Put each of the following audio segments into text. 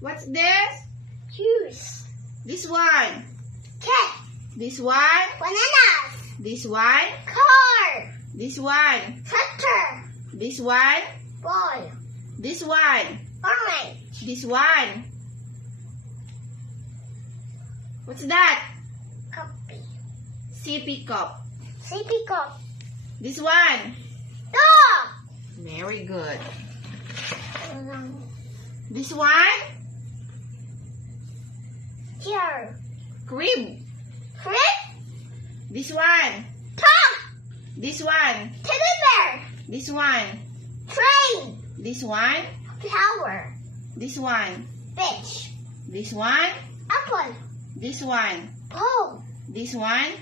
What's this? Juice. This one. Cat. This one. Bananas. This one. Car. This one. Tractor. This one. Ball. This one. Orange. This one. What's that? Copy. Sippy cup. Sippy cup. This one. Dog. Very good. This one. Chair. Crib. Crib. This one. Top. This one. Teddy bear. This one. Train. This one. Flower. This one. Fish. This one. Apple. This one. Pole. This one.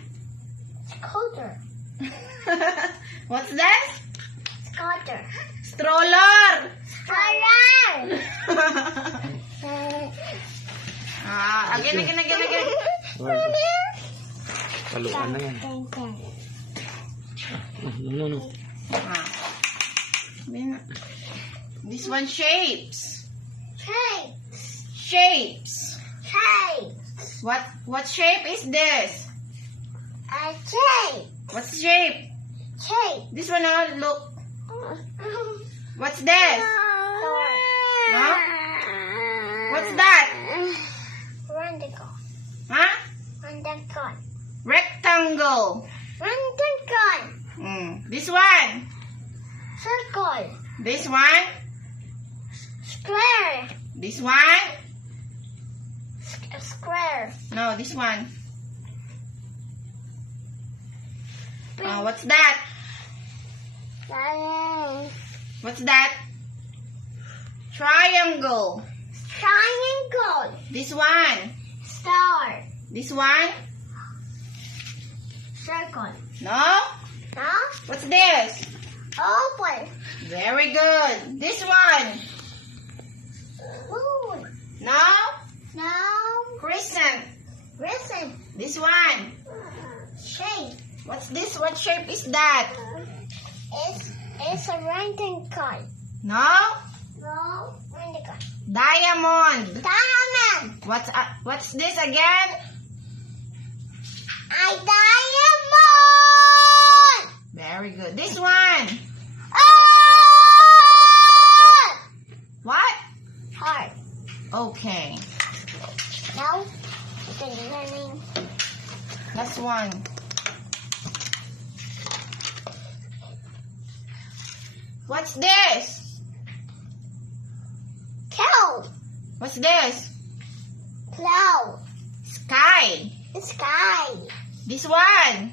Scooter. What's that? Scooter. Stroller. Stroller. Again. Paluan na yan. No. This one shapes. Shapes. Shapes. Shapes. What shape is this? A shape. What's shape? Shape. This one, look. What's this? No? What's that? Radical. Huh? Radical. Rectangle. Radical. This one. Circle. This one. Square. This one. Square. No, this one. What's that? What's that? Triangle. Triangle. This one. Star. This one. Circle. No? No? What's this? Open. Very good. This one. Moon. No? No. Crescent. Listen. This one. Shape. What's this? What shape is that? It's a rectangle. No? No. Rectangle. Diamond. Diamond. What's this again? A diamond. Very good. This one. What? Heart. Okay. Now, learning. Last one. What's this? Cow. What's this? Cloud. Sky. Sky. This one.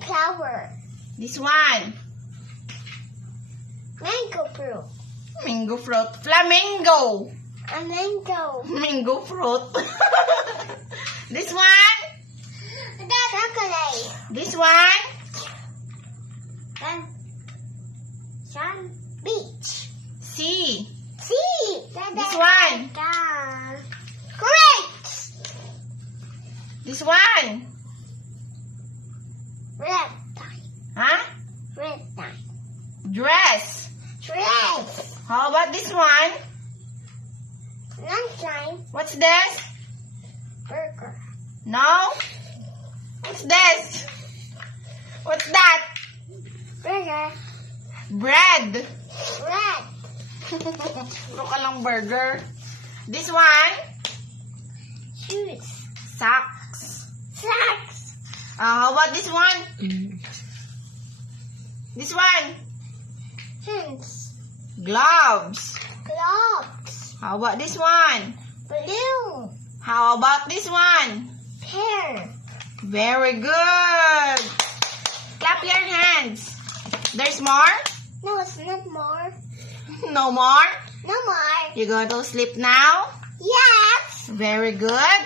Flower. This one. Mango fruit. Mango fruit. Flamingo. A mango. Mango fruit. This one. Chocolate. This one. Sun. Beach. C. Sea. This one. Grapes. This one. Red. Huh? Red time. Dress. Dress. How about this one? Lunchtime. What's this? Burger. No? What's this? What's that? Burger. Bread. Red. Puro ka lang burger. This one? Shoes. Socks. Socks. How about this one? This one? Hands. Gloves. Gloves. How about this one? Blue. How about this one? Pear. Very good. Clap your hands. There's more? No, it's not more. No more? No more. You go to sleep now? Yes. Very good.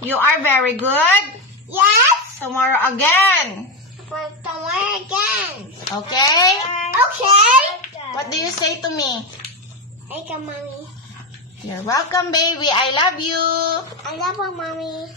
You are very good. Yes. Tomorrow again. For tomorrow again. Okay? Okay. What do you say to me? Thank you, Mommy. You're welcome, baby. I love you. I love you, Mommy.